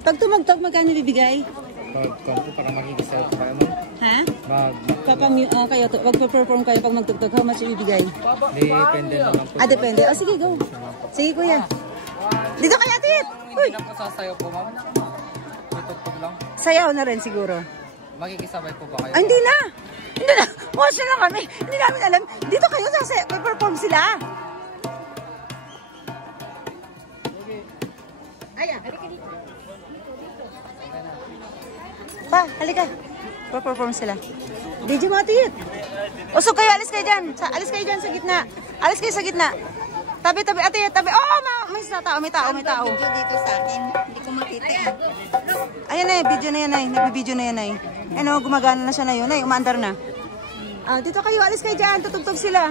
Pag tumagtog, magkano bibigay? Para makikisa ko kayo mo. Ha? Kayo, pag-perform kayo pag magtugtog, how much ibibigay? Depende naman po. Depende. Sige, go. Sige, kuya. Dito kaya, Tit! Hindi na po sasayaw po, ma'am. Tutugtog lang. Sayaw na rin siguro. Makikisabay po ba kayo? Hindi na! Hindi na! Watch na lang kami! Hindi namin alam. Dito kayo, may perform sila. Halika dito. Pa, halika. Perform sila. Video mo, Tit. Usog kayo, alis kayo dyan. Alis kayo dyan sa gitna. Alis kayo sa gitna. Tabi, ate, tabi. Oh, may tao. Video dito sa akin. Hindi ko makita. Ayan na, video na yan, ay. Nagbibideo na yan, ay. Ano, gumagana na siya na yun, ay. Umaandar na. Dito kayo, alis kayo dyan. Tutugtog sila.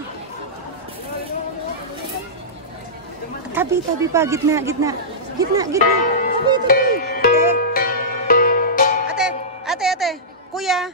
Tabi pa. Gitna. Tabi. Ate. Kuya.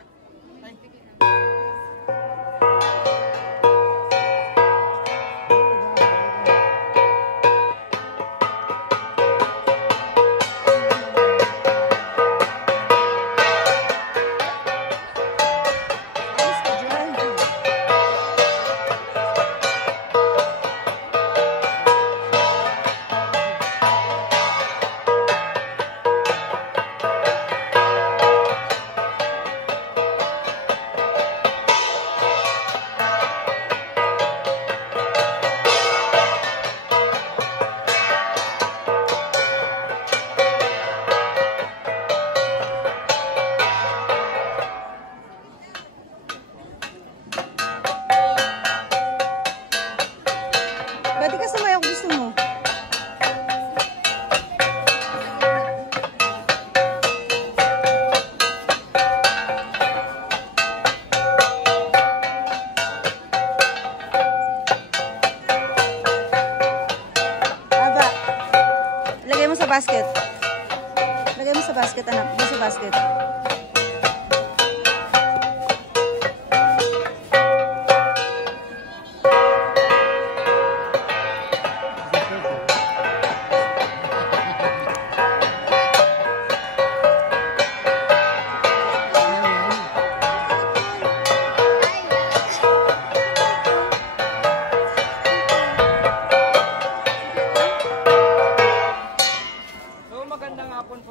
Pwede ka sumayaw kung gusto mo. Aba. Lagay mo sa basket. Anak. Lagay sa basket.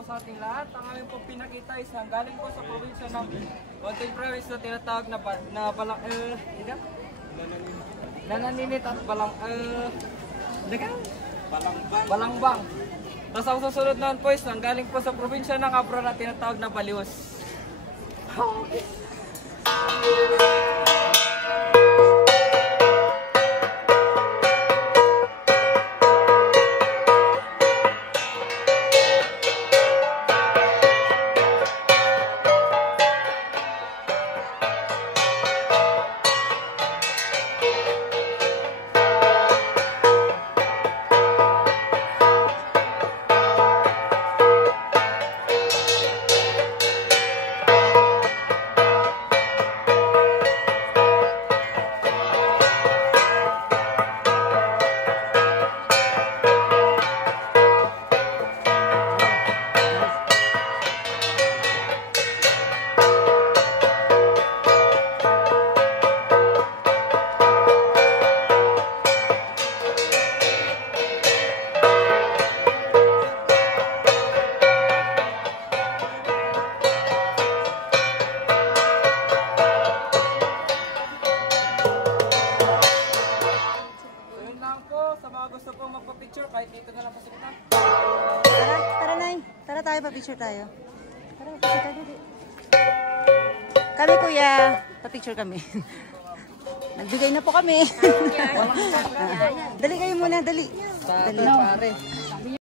Sa ating lahat, ang aming pong pinakita is galing po sa probinsya ng Mountain Province na tinatawag na Nananinit at Balangbang. Tapos ang susunod naman po is galing po sa probinsya ng Abra na tinatawag na Baliwos. Gusto pong magpa-picture kahit dito na lang po sa kita. Tara, Nay. Tara tayo, pa-picture tayo. Tara, pa-picture tayo. Kami, kuya. Pa-picture kami. Nagbigay na po kami. Dali kayo muna, dali. Pare.